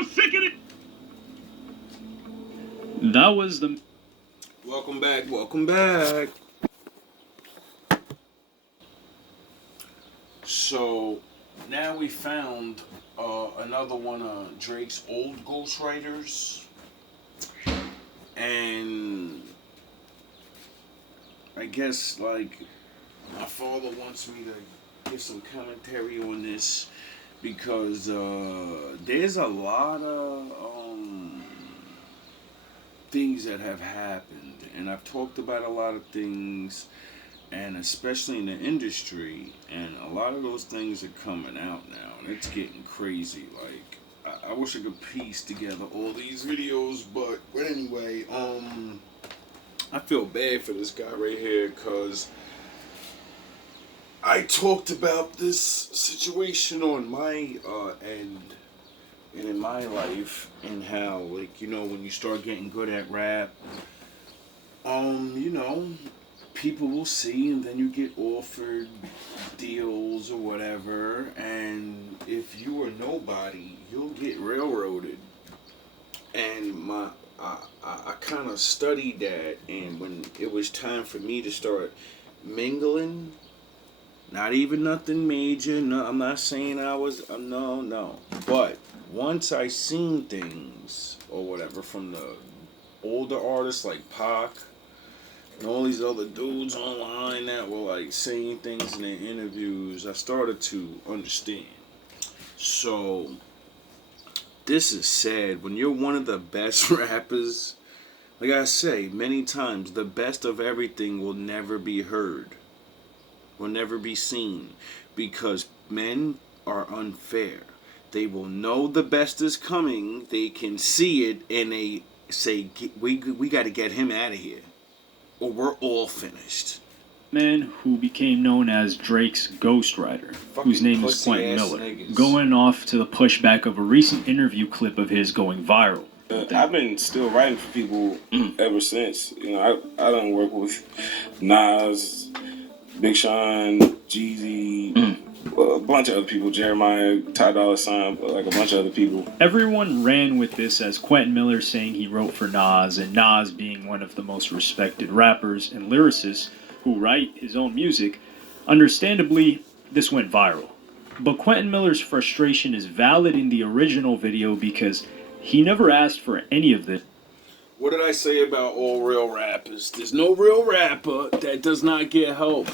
I'm sick of it. That was the... Welcome back. So, now we found another one of Drake's old ghostwriters. And I guess, like, my father wants me to give some commentary on this because there's a lot of things that have happened, and I've talked about a lot of things, and especially in the industry, and a lot of those things are coming out now, and it's getting crazy. Like, I wish I could piece together all these videos, but anyway, I feel bad for this guy right here, because I talked about this situation on my end and in my life, and how, like, you know, when you start getting good at rap, you know, people will see, and then you get offered deals or whatever, and if you are nobody, you'll get railroaded. And I kind of studied that, and when it was time for me to start mingling, not even nothing major, no, I'm not saying I was, no, but once I seen things, or whatever, from the older artists like Pac, and all these other dudes online that were like saying things in their interviews, I started to understand. So, this is sad. When you're one of the best rappers, like I say many times, the best of everything will never be heard, will never be seen, because men are unfair. They will know the best is coming, they can see it, and they say, we got to get him out of here, or we're all finished. Man who became known as Drake's Ghostwriter, whose name is Quentin Miller, niggas. going off to the pushback of a recent interview clip of his going viral. I've been still writing for people ever since. You know, I done work with Nas, Big Sean, Jeezy, a bunch of other people, Jeremiah, Ty Dolla $ign, like a bunch of other people. Everyone ran with this as Quentin Miller saying he wrote for Nas, and Nas being one of the most respected rappers and lyricists who write his own music. Understandably, this went viral. But Quentin Miller's frustration is valid in the original video because he never asked for any of this. What did I say about all real rappers? There's no real rapper that does not get help.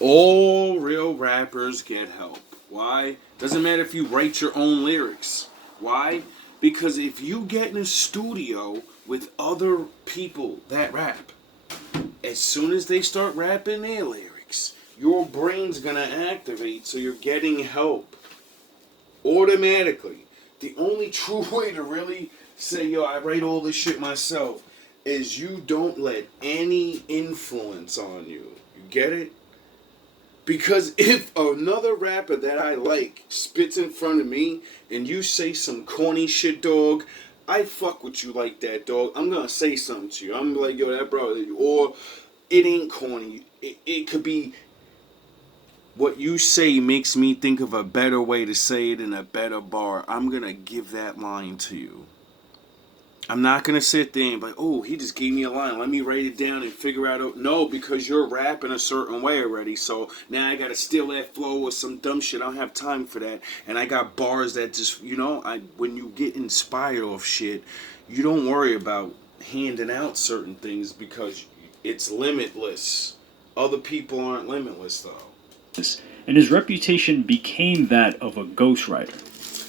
All real rappers get help. Why? Doesn't matter if you write your own lyrics. Why? Because if you get in a studio with other people that rap, as soon as they start rapping their lyrics, your brain's gonna activate, so you're getting help automatically. The only true way to really say, yo, I write all this shit myself, is you don't let any influence on you. You get it? Because if another rapper that I like spits in front of me and you say some corny shit, dog, I fuck with you like that, dog. I'm gonna say something to you. I'm like, yo, that bro, or it ain't corny. It could be, what you say makes me think of a better way to say it in a better bar. I'm gonna give that line to you. I'm not gonna sit there and be like, oh, he just gave me a line, let me write it down and figure out. No, because you're rapping a certain way already, so now I gotta steal that flow or some dumb shit. I don't have time for that. And I got bars that just, you know, when you get inspired off shit, you don't worry about handing out certain things because it's limitless. Other people aren't limitless, though. And his reputation became that of a ghostwriter.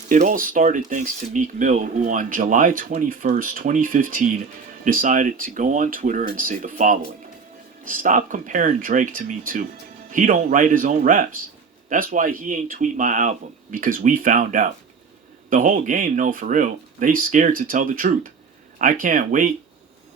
It all started thanks to Meek Mill, who on July 21st, 2015, decided to go on Twitter and say the following: "Stop comparing Drake to me too. He don't write his own raps. That's why he ain't tweet my album, because we found out. The whole game know for real, they scared to tell the truth. I can't wait,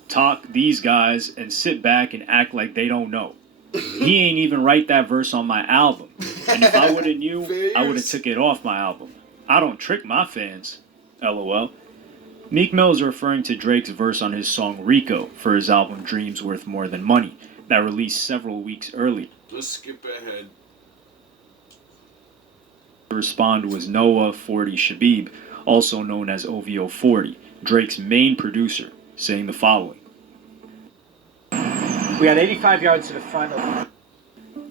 talk these guys, and sit back and act like they don't know. He ain't even write that verse on my album. And if I would've knew, I would've took it off my album. I don't trick my fans. LOL." Meek Mill is referring to Drake's verse on his song Rico for his album Dreams Worth More Than Money that released several weeks earlier. Let's skip ahead. respond was Noah 40 Shabib, also known as OVO 40, Drake's main producer, saying the following. We got 85 yards to the front of...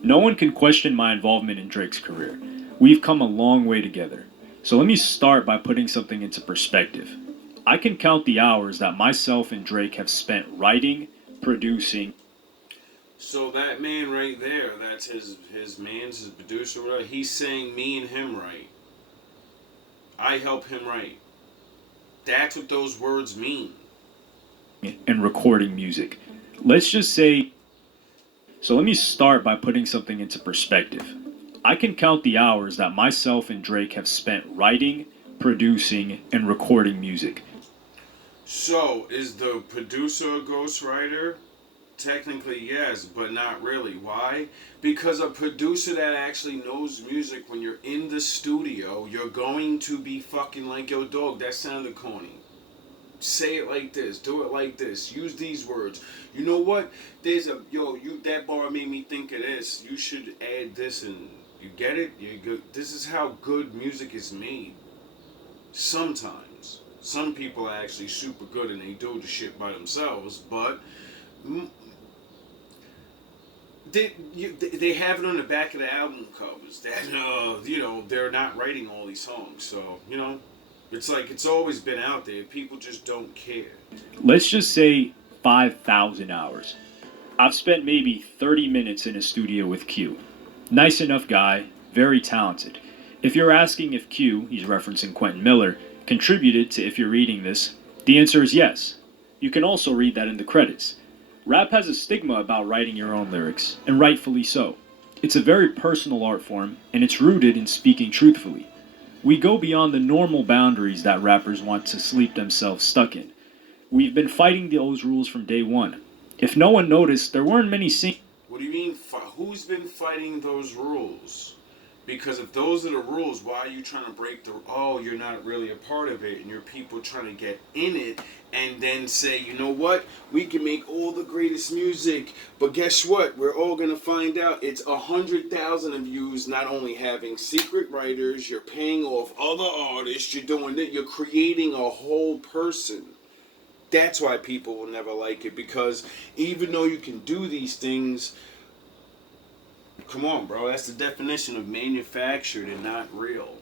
No one can question my involvement in Drake's career. We've come a long way together. So let me start by putting something into perspective. I can count the hours that myself and Drake have spent writing, producing. So that man right there, that's his producer, whatever, he's saying me and him write. I help him write. That's what those words mean. And recording music. Let's just say... So let me start by putting something into perspective. I can count the hours that myself and Drake have spent writing, producing, and recording music. So, is the producer a ghostwriter? Technically, yes, but not really. Why? Because a producer that actually knows music, when you're in the studio, you're going to be fucking like, yo, dog, that sounded corny. Say it like this, do it like this, use these words. You know what? That bar made me think of this. You should add this, and you get it? This is how good music is made. Sometimes. Some people are actually super good and they do the shit by themselves, but they have it on the back of the album covers that they're not writing all these songs. So, it's like it's always been out there. People just don't care. Let's just say 5,000 hours. I've spent maybe 30 minutes in a studio with Q. Nice enough guy, very talented. If you're asking if Q, he's referencing Quentin Miller, contributed to If You're Reading This, the answer is yes. You can also read that in the credits. Rap has a stigma about writing your own lyrics, and rightfully so. It's a very personal art form, and it's rooted in speaking truthfully. We go beyond the normal boundaries that rappers want to sleep themselves stuck in. We've been fighting those rules from day one. If no one noticed, there weren't many What do you mean? Who's been fighting those rules? Because if those are the rules, why are you trying to break the... Oh, you're not really a part of it, and you're people trying to get in it, and then say, you know what? We can make all the greatest music, but guess what? We're all going to find out it's 100,000 of yous not only having secret writers, you're paying off other artists, you're doing it, you're creating a whole person. That's why people will never like it, because even though you can do these things... Come on, bro. That's the definition of manufactured and not real.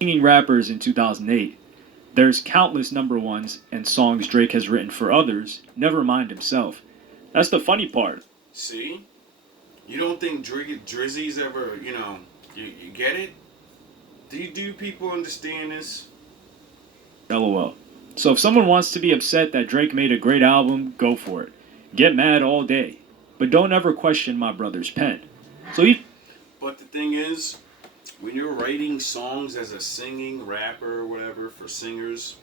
Singing rappers in 2008, there's countless number ones and songs Drake has written for others, never mind himself. That's the funny part. See? You don't think Drizzy's ever, you get it? Do people understand this? LOL. So if someone wants to be upset that Drake made a great album, go for it. Get mad all day. But don't ever question my brother's pen. But the thing is, when you're writing songs as a singing rapper or whatever for singers,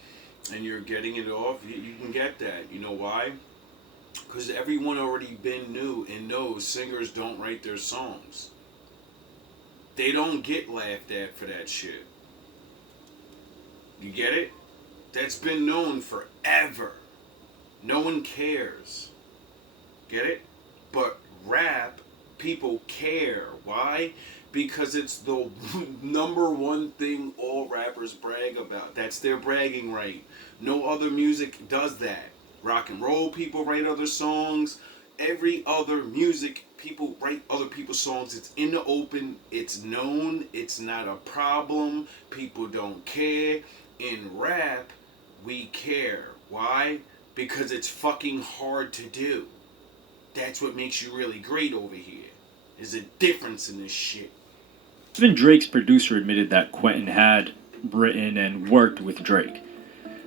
and you're getting it off, you can get that. You know why? Because everyone already been knew and knows singers don't write their songs. They don't get laughed at for that shit. You get it? That's been known forever. No one cares. Get it? But rap, people care. Why? Because it's the number one thing all rappers brag about. That's their bragging right. No other music does that. Rock and roll people write other songs. Every other music, people write other people's songs. It's in the open. It's known. It's not a problem. People don't care. In rap, we care. Why? Because it's fucking hard to do. That's what makes you really great over here. There's a difference in this shit. Even Drake's producer admitted that Quentin had written and worked with Drake.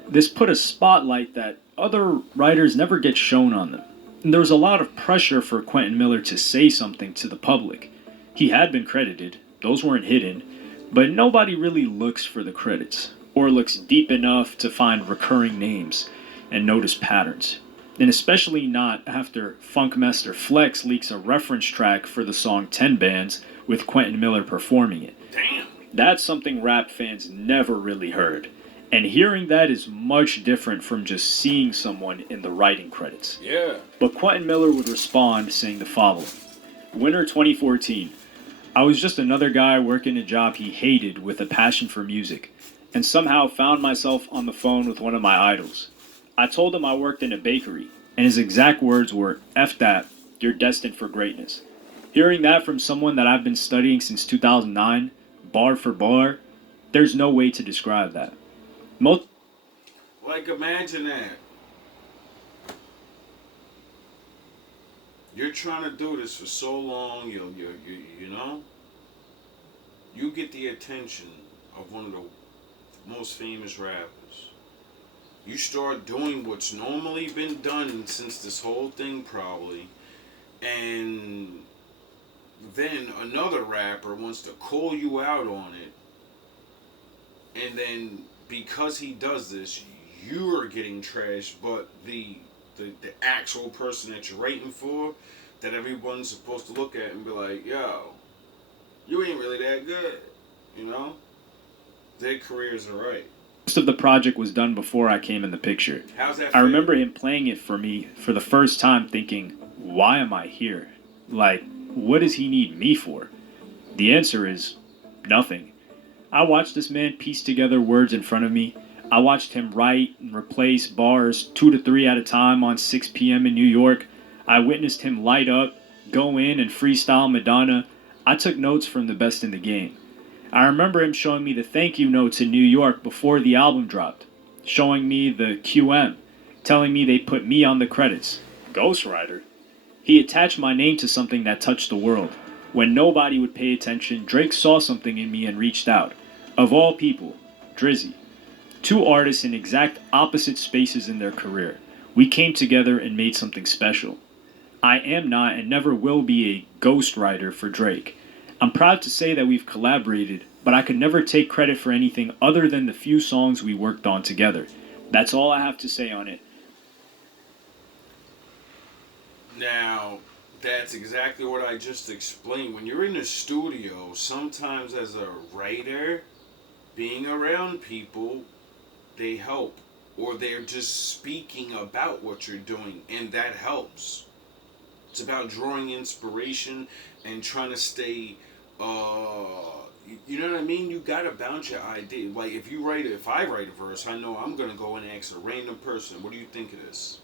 This put a spotlight that other writers never get shown on them. And there was a lot of pressure for Quentin Miller to say something to the public. He had been credited, those weren't hidden, but nobody really looks for the credits, or looks deep enough to find recurring names and notice patterns. And especially not after Funkmaster Flex leaks a reference track for the song 10 Bands with Quentin Miller performing it. Damn. That's something rap fans never really heard. And hearing that is much different from just seeing someone in the writing credits. Yeah. But Quentin Miller would respond saying the following. Winter 2014. I was just another guy working a job he hated with a passion for music, and somehow found myself on the phone with one of my idols. I told him I worked in a bakery, and his exact words were, "F that, you're destined for greatness." Hearing that from someone that I've been studying since 2009, bar for bar, there's no way to describe that. Most Like, imagine that. You're trying to do this for so long, you know? You get the attention of one of the most famous rappers. You start doing what's normally been done since this whole thing, probably, and then another rapper wants to call you out on it, and then because he does this, you're getting trashed, but the actual person that you're writing for, that everyone's supposed to look at and be like, yo, you ain't really that good, you know? Their careers are right. of the project was done before I came in the picture. How's that I feel? remember him playing it for me for the first time thinking, why am I here? Like, what does he need me for? The answer is nothing. I watched this man piece together words in front of me. I watched him write and replace bars 2 to 3 at a time on 6 p.m. in New York. I witnessed him light up, go in and freestyle Madonna. I took notes from the best in the game. I remember him showing me the thank you notes in New York before the album dropped, showing me the QM, telling me they put me on the credits. Ghostwriter. He attached my name to something that touched the world. When nobody would pay attention, Drake saw something in me and reached out. Of all people, Drizzy. Two artists in exact opposite spaces in their career. We came together and made something special. I am not and never will be a ghostwriter for Drake. I'm proud to say that we've collaborated, but I could never take credit for anything other than the few songs we worked on together. That's all I have to say on it. Now, that's exactly what I just explained. When you're in the studio, sometimes as a writer, being around people, they help. Or they're just speaking about what you're doing, and that helps. It's about drawing inspiration and trying to stay, you know what I mean? You gotta bounce your idea. Like, if I write a verse, I know I'm gonna go and ask a random person, what do you think of this?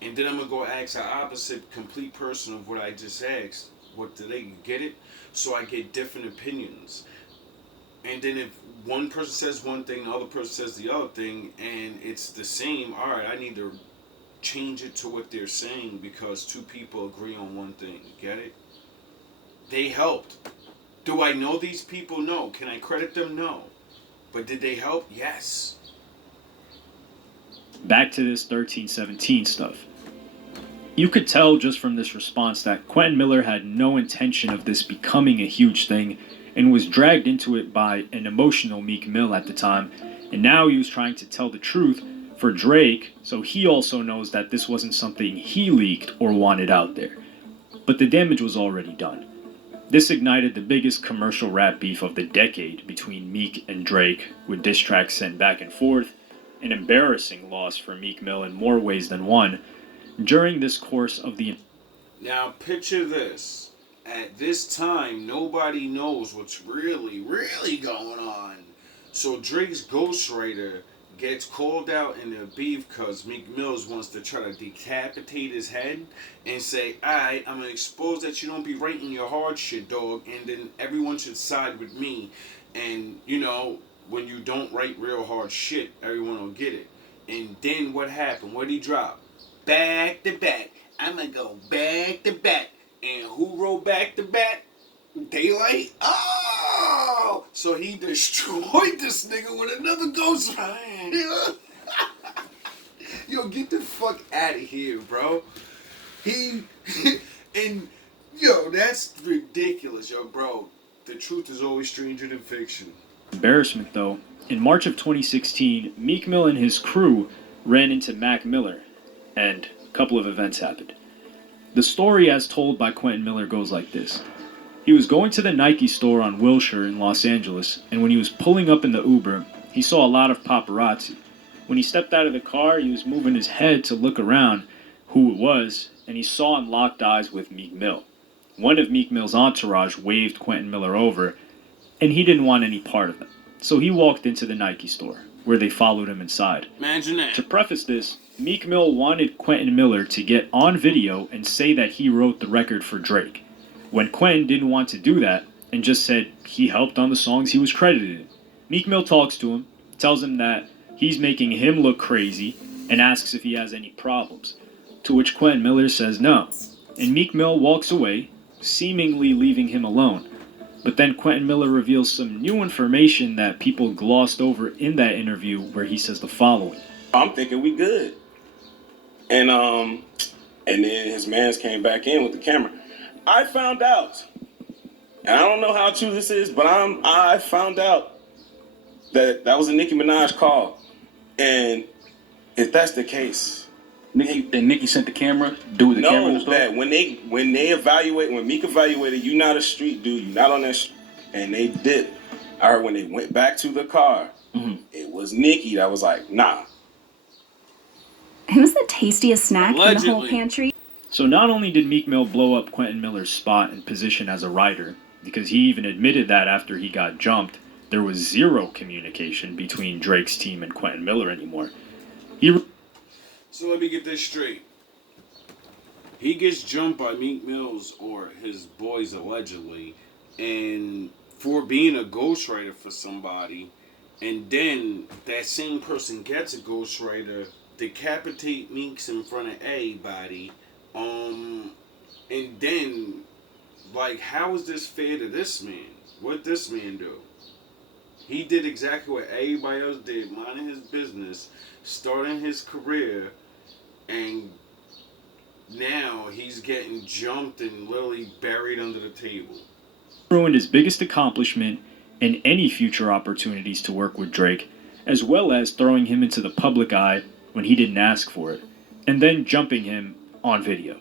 And then I'm gonna go ask the opposite complete person of what I just asked. What do they get it? So I get different opinions. And then if one person says one thing, the other person says the other thing, and it's the same, alright, I need to change it to what they're saying because two people agree on one thing. Get it? They helped. Do I know these people? No. Can I credit them? No. But did they help? Yes. Back to this 1317 stuff. You could tell just from this response that Quentin Miller had no intention of this becoming a huge thing and was dragged into it by an emotional Meek Mill at the time, and now he was trying to tell the truth for Drake, so he also knows that this wasn't something he leaked or wanted out there. But the damage was already done. This ignited the biggest commercial rap beef of the decade between Meek and Drake, with diss tracks sent back and forth, an embarrassing loss for Meek Mill in more ways than one. During this course of the... Now picture this. At this time, nobody knows what's really, really going on. So Drake's ghostwriter gets called out in the beef because Meek Mills wants to try to decapitate his head and say, alright, I'm going to expose that you don't be writing your hard shit, dog, and then everyone should side with me. And, you know, when you don't write real hard shit, everyone will get it. And then what happened? What did he drop? Back to back. I'm going to go back to back. And who wrote back to back? Daylight? Oh! So he destroyed this nigga with another ghostwriter. Yo, get the fuck out of here, bro. And, yo, that's ridiculous, yo, bro. The truth is always stranger than fiction. Embarrassment, though. In March of 2016, Meek Mill and his crew ran into Mac Miller, and a couple of events happened. The story as told by Quentin Miller goes like this. He was going to the Nike store on Wilshire in Los Angeles, and when he was pulling up in the Uber, he saw a lot of paparazzi. When he stepped out of the car, he was moving his head to look around who it was, and he saw and locked eyes with Meek Mill. one of Meek Mill's entourage waved Quentin Miller over, and he didn't want any part of it. So he walked into the Nike store, where they followed him inside. Imagine that. To preface this, Meek Mill wanted Quentin Miller to get on video and say that he wrote the record for Drake, when Quentin didn't want to do that and just said he helped on the songs he was credited in. Meek Mill talks to him, tells him that he's making him look crazy, and asks if he has any problems, to which Quentin Miller says no, and Meek Mill walks away, seemingly leaving him alone. But then Quentin Miller reveals some new information that people glossed over in that interview, where he says the following. I'm thinking we good. And then his mans came back in with the camera. I found out, and I don't know how true this is, but I found out that was a Nicki Minaj call. And if that's the case, Nicki sent the camera, dude, the camera in the store? That when Meek evaluated, you not a street dude, you not on that street, and they did. I heard when they went back to the car, it was Nicki that was like, nah. Who's the tastiest snack in the whole pantry? So not only did Meek Mill blow up Quentin Miller's spot and position as a writer, because he even admitted that after he got jumped, there was zero communication between Drake's team and Quentin Miller anymore. So let me get this straight. He gets jumped by Meek Mills or his boys allegedly, and for being a ghostwriter for somebody, and then that same person gets a ghostwriter, decapitate Meeks in front of everybody, and then, like, how is this fair to this man? What'd this man do? He did exactly what everybody else did, minding his business, starting his career, and now he's getting jumped and literally buried under the table. Ruined his biggest accomplishment and any future opportunities to work with Drake, as well as throwing him into the public eye when he didn't ask for it, and then jumping him on video.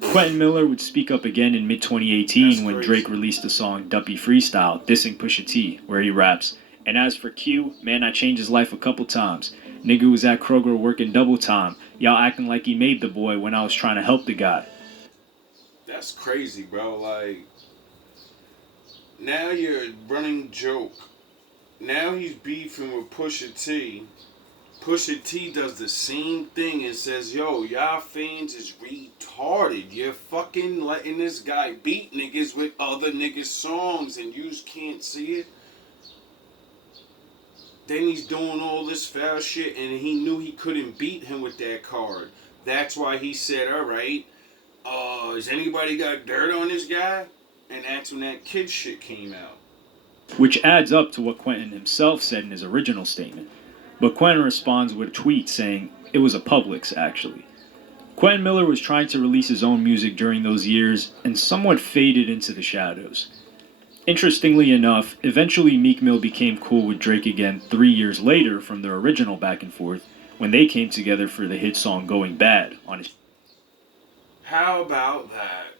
Quentin Miller would speak up again in mid-2018 when Drake released the song Duppy Freestyle, dissing Pusha T, where he raps, "And as for Q, man, I changed his life a couple times. Nigga was at Kroger working double time. Y'all acting like he made the boy when I was trying to help the guy." That's crazy, bro. Like, now you're a running joke. Now he's beefing with Pusha T. Pusha T does the same thing and says, yo, y'all fans is retarded. You're fucking letting this guy beat niggas with other niggas' songs and you can't see it. Then he's doing all this foul shit and he knew he couldn't beat him with that card. That's why he said, alright, has anybody got dirt on this guy? And that's when that kid shit came out. Which adds up to what Quentin himself said in his original statement. But Quentin responds with a tweet saying it was a Publix, actually. Quentin Miller was trying to release his own music during those years and somewhat faded into the shadows. Interestingly enough, eventually Meek Mill became cool with Drake again 3 years later from their original back and forth when they came together for the hit song Going Bad on his... How about that?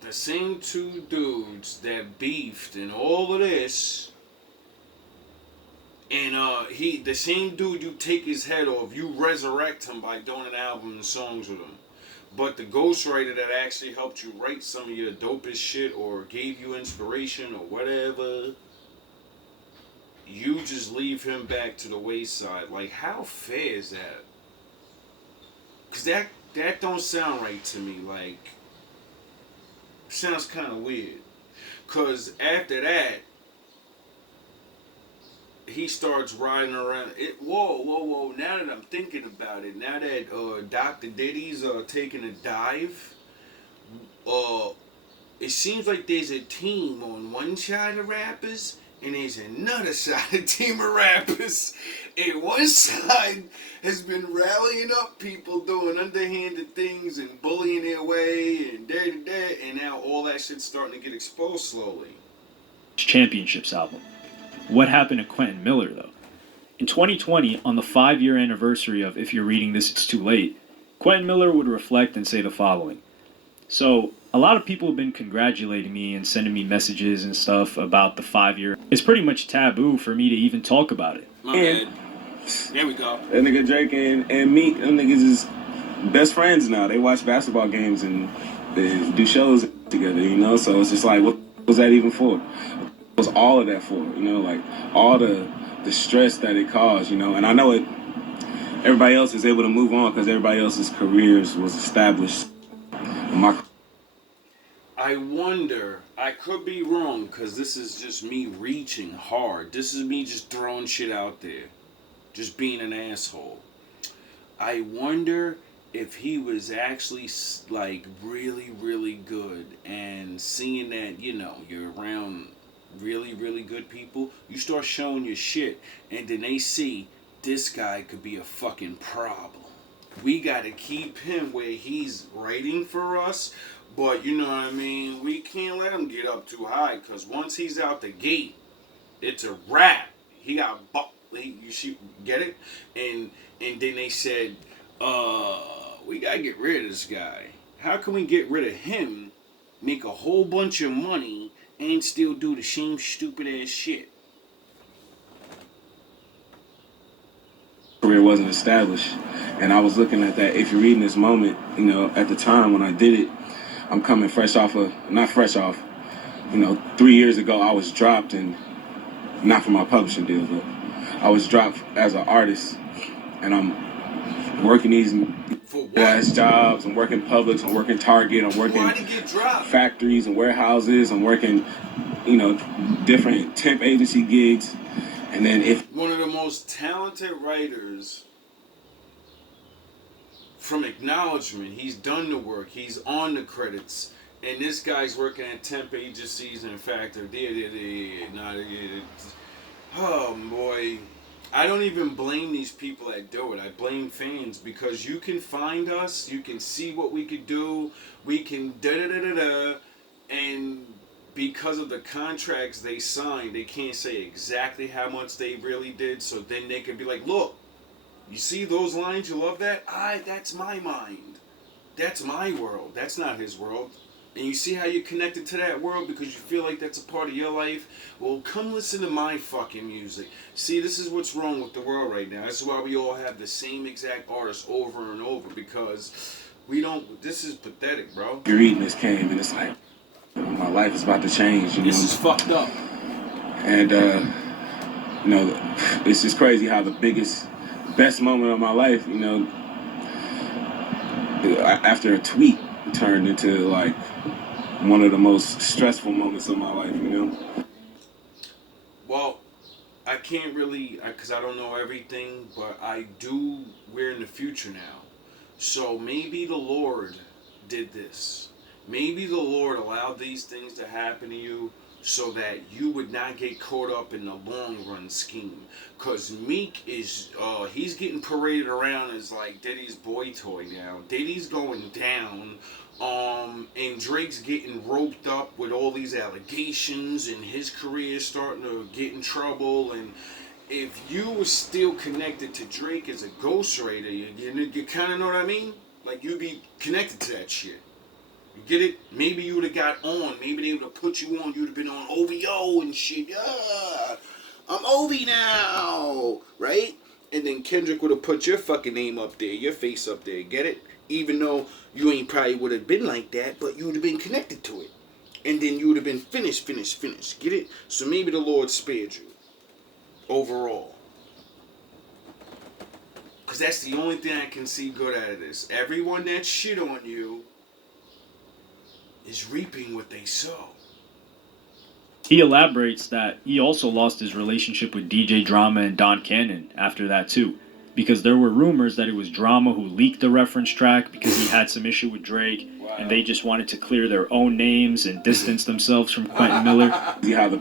The same two dudes that beefed and all of this, and the same dude, you take his head off, you resurrect him by doing an album and songs with him. But the ghostwriter that actually helped you write some of your dopest shit or gave you inspiration or whatever, you just leave him back to the wayside. Like, how fair is that? Because that don't sound right to me. Like, sounds kind of weird. Because after that, he starts riding around. Whoa. Now that I'm thinking about it, now that Dr. Diddy's taking a dive, it seems like there's a team on one side of rappers, and there's another side of team of rappers. And one side has been rallying up people doing underhanded things and bullying their way and da-da-da, and now all that shit's starting to get exposed slowly. Championships album. What happened to Quentin Miller, though? In 2020, on the 5-year anniversary of If You're Reading This, It's Too Late, Quentin Miller would reflect and say the following. So, a lot of people have been congratulating me and sending me messages and stuff about the 5-year. It's pretty much taboo for me to even talk about it. My bad. There we go. That nigga Drake and Meek, them niggas is best friends now. They watch basketball games and and do shows together, you know. So it's just like, what was that even for? What was all of that for? You know, like all the stress that it caused, you know. And I know it. Everybody else is able to move on because everybody else's careers was established. I wonder, I could be wrong because this is just me reaching hard. This is me just throwing shit out there. Just being an asshole. I wonder if he was actually like really, really good, and seeing that, you know, you're around really, really good people, you start showing your shit, and then they see this guy could be a fucking problem. We gotta keep him where he's writing for us, but you know what I mean, we can't let him get up too high, because once he's out the gate, it's a wrap. He got you get it? And then they said, we gotta get rid of this guy. How can we get rid of him, make a whole bunch of money, and still do the same stupid ass shit? Career wasn't established, and I was looking at that. If you're reading this moment, you know, at the time when I did it, I'm coming not fresh off, you know, 3 years ago I was dropped, and not for my publishing deal, but I was dropped as an artist, and I'm working these ass jobs. I'm working Publix, I'm working Target, I'm working factories and warehouses, I'm working, you know, different temp agency gigs. And then one of the most talented writers, from acknowledgement, he's done the work, he's on the credits, and this guy's working at temp agencies and factories. Oh boy, I don't even blame these people that do it. I blame fans, because you can find us, you can see what we could do, we can and because of the contracts they signed, they can't say exactly how much they really did, so then they can be like, look, you see those lines, you love that? That's my mind. That's my world. That's not his world. And you see how you're connected to that world because you feel like that's a part of your life? Well, come listen to my fucking music. See, this is what's wrong with the world right now. This is why we all have the same exact artists over and over, because we don't, this is pathetic, bro. You're reading this came and it's like, my life is about to change, you know? This is fucked up. And, you know, it's just crazy how the best moment of my life, you know, after a tweet turned into, like, one of the most stressful moments of my life, you know? Well, I can't really, because I don't know everything, but we're in the future now. So maybe the Lord did this. Maybe the Lord allowed these things to happen to you so that you would not get caught up in the long run scheme. Because Meek is, he's getting paraded around as like Diddy's boy toy now. Diddy's going down, and Drake's getting roped up with all these allegations, and his career is starting to get in trouble. And if you were still connected to Drake as a ghostwriter, you kind of know what I mean? Like, you'd be connected to that shit. You get it? Maybe you would have got on. Maybe they would have put you on. You would have been on OVO and shit. Yeah, I'm Ovi now, right? And then Kendrick would have put your fucking name up there, your face up there. Get it? Even though you ain't probably would have been like that, but you would have been connected to it. And then you would have been finished. Get it? So maybe the Lord spared you. Overall. Because that's the only thing I can see good out of this. Everyone that shit on you is reaping what they sow. He elaborates that he also lost his relationship with DJ Drama and Don Cannon after that too, because there were rumors that it was Drama who leaked the reference track because he had some issue with Drake, and they just wanted to clear their own names and distance themselves from Quentin Miller. See how the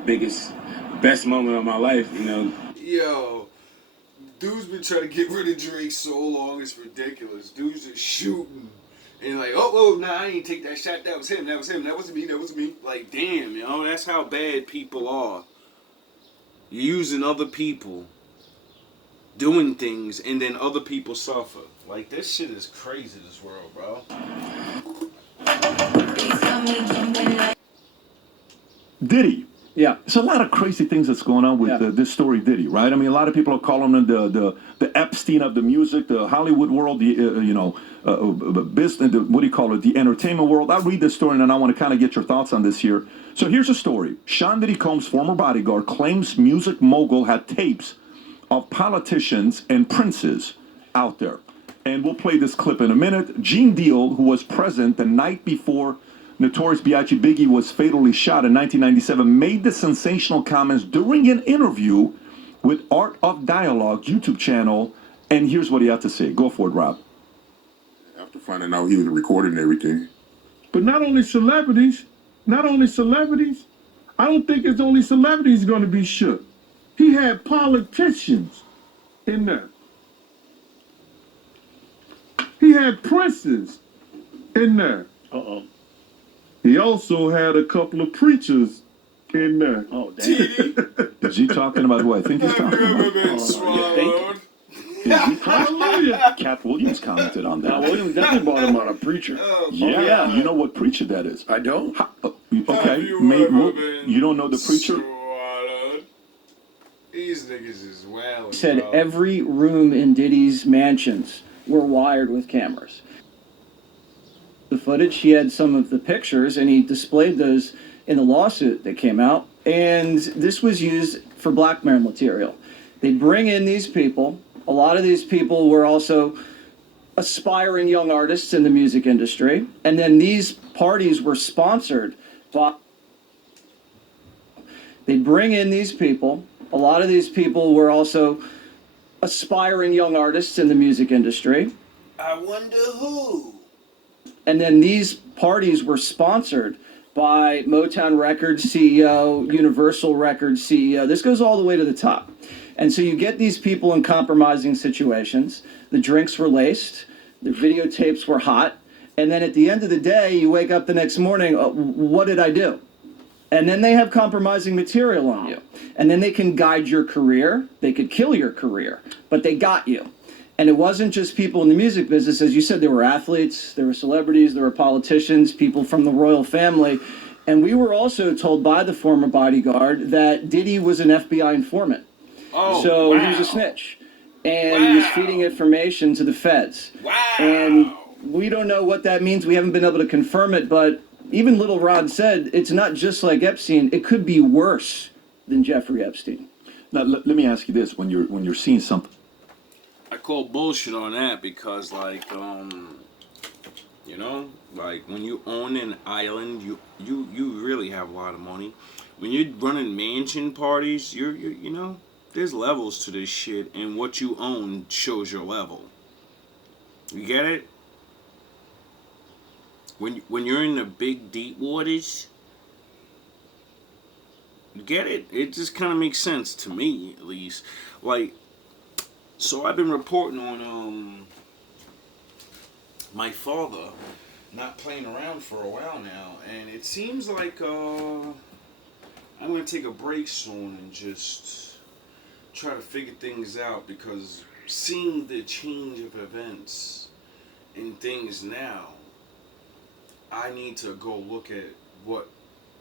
best moment of my life, you know. Yo, dude's been trying to get rid of Drake so long, it's ridiculous. Dude's just shooting. And like, nah, I ain't take that shot. That was him. That wasn't me. Like, damn, you know, that's how bad people are. You're using other people, doing things, and then other people suffer. Like, this shit is crazy, this world, bro. Diddy Yeah. There's a lot of crazy things that's going on with this story Diddy, right? I mean, a lot of people are calling him the Epstein of the music, the Hollywood world, the business, what do you call it, the entertainment world. I'll read this story and I want to kind of get your thoughts on this here. So here's a story. Sean Diddy Combs' former bodyguard claims music mogul had tapes of politicians and princes out there. And we'll play this clip in a minute. Gene Deal, who was present the night before Notorious B.I.G. Biggie was fatally shot in 1997, made the sensational comments during an interview with Art of Dialogue YouTube channel, and here's what he had to say. Go for it, Rob. After finding out he was recording everything. But not only celebrities, I don't think it's only celebrities going to be shook. He had politicians in there. He had princes in there. Uh-oh. He also had a couple of preachers in there. Oh, damn. Is he talking about who I think he's talking about? Hallelujah. Cat Williams commented on that. Now, William definitely bought him on a preacher. Yeah, you know what preacher that is. I don't. Okay, you don't know the preacher? These niggas is well. Said every room in Diddy's mansions were wired with cameras. The footage, he had some of the pictures, and he displayed those in the lawsuit that came out. And this was used for blackmail material. They bring in these people. A lot of these people were also aspiring young artists in the music industry. And then these parties were sponsored by... They bring in these people. A lot of these people were also aspiring young artists in the music industry. I wonder who. And then these parties were sponsored by Motown Records CEO, Universal Records CEO. This goes all the way to the top. And so you get these people in compromising situations. The drinks were laced. The videotapes were hot. And then at the end of the day, you wake up the next morning, what did I do? And then they have compromising material on you. And then they can guide your career. They could kill your career. But they got you. And it wasn't just people in the music business. As you said, there were athletes, there were celebrities, there were politicians, people from the royal family. And we were also told by the former bodyguard that Diddy was an FBI informant. Oh, so wow. he was a snitch. And he was feeding information to the feds. Wow. And we don't know what that means. We haven't been able to confirm it. But even Little Rod said it's not just like Epstein. It could be worse than Jeffrey Epstein. Now, let me ask you this. When you're seeing something, I call bullshit on that because, like, like when you own an island, you really have a lot of money. When you're running mansion parties, there's levels to this shit, and what you own shows your level. You get it? When you're in the big deep waters, you get it? It just kind of makes sense to me, at least. Like, so I've been reporting on my father not playing around for a while now, and it seems like I'm gonna take a break soon and just try to figure things out, because seeing the change of events and things now, I need to go look at what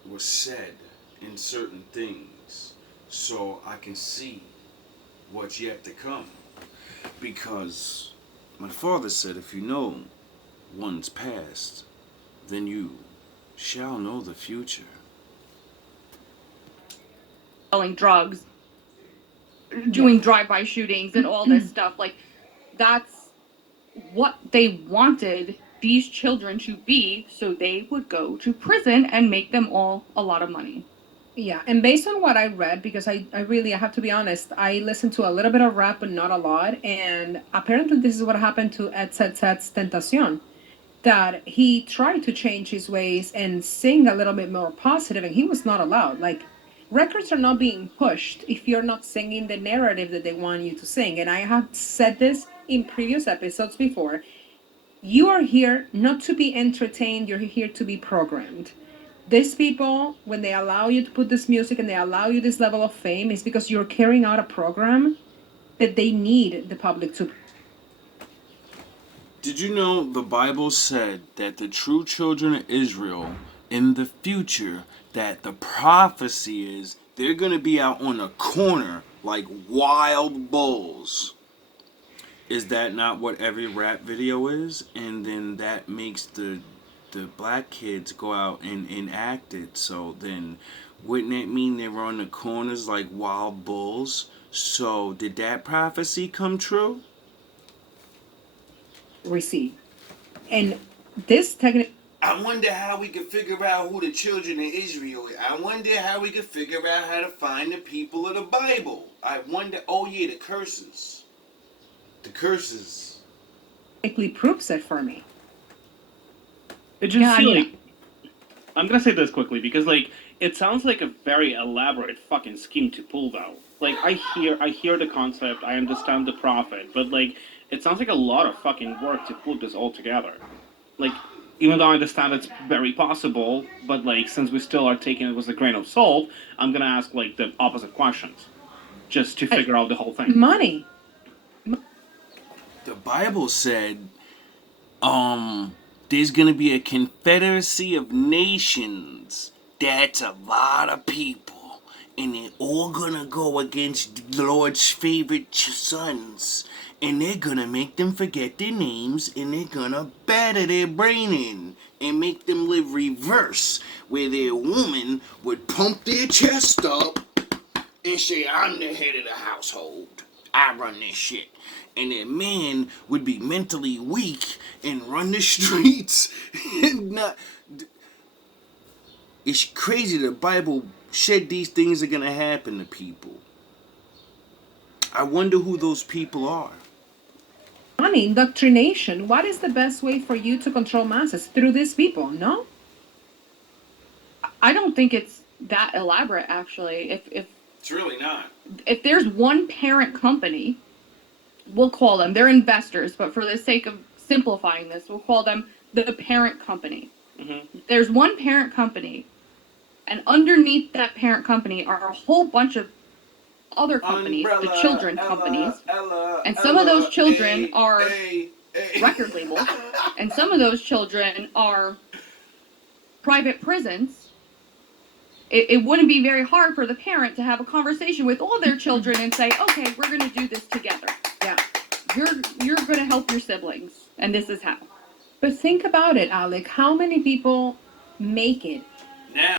was said in certain things so I can see what's yet to come. Because my father said, if you know one's past, then you shall know the future. Selling drugs, doing drive-by shootings, and all this stuff. Like, that's what they wanted these children to be, so they would go to prison and make them all a lot of money. Yeah, and based on what I read, because I really, I have to be honest, I listened to a little bit of rap, but not a lot, and apparently this is what happened to Ed Set's Tentacion, that he tried to change his ways and sing a little bit more positive, and he was not allowed. Like, records are not being pushed if you're not singing the narrative that they want you to sing, and I have said this in previous episodes before. You are here not to be entertained, you're here to be programmed. These people, when they allow you to put this music and they allow you this level of fame, is because you're carrying out a program that they need the public to. Did you know the Bible said that the true children of Israel in the future that the prophecy is they're going to be out on a corner like wild bulls. Is that not what every rap video is? And then that makes the black kids go out and enact it. So then wouldn't it mean they were on the corners like wild bulls? So did that prophecy come true? Receive. And this technique. I wonder how we could figure out who the children of Israel is. I wonder how we could figure out how to find the people of the Bible. I wonder, oh yeah, the curses. The curses. Proves it for me. It just I'm gonna say this quickly because it sounds like a very elaborate fucking scheme to pull though. Like I hear the concept, I understand the profit, but it sounds like a lot of fucking work to put this all together. Even though I understand it's very possible, but since we still are taking it with a grain of salt, I'm gonna ask the opposite questions, just to figure out the whole thing. Money. The Bible said, there's gonna be a confederacy of nations. That's a lot of people, and they're all gonna go against the Lord's favorite sons. And they're gonna make them forget their names, and they're gonna batter their brain in and make them live reverse, where their woman would pump their chest up and say, I'm the head of the household. I run this shit. And their man would be mentally weak and run the streets. And not. It's crazy the Bible said these things are gonna happen to people. I wonder who those people are. Money, indoctrination. What is the best way for you to control masses? Through these people, no? I don't think it's that elaborate, actually. If It's really not. If there's one parent company, we'll call them, they're investors, but for the sake of simplifying this, we'll call them the parent company. Mm-hmm. There's one parent company, and underneath that parent company are a whole bunch of other companies, the children companies, and some of those children are record labels, and some of those children are private prisons. It wouldn't be very hard for the parent to have a conversation with all their children and say, okay, we're going to do this together. Yeah. You're going to help your siblings, and this is how. But think about it, Alec. How many people make it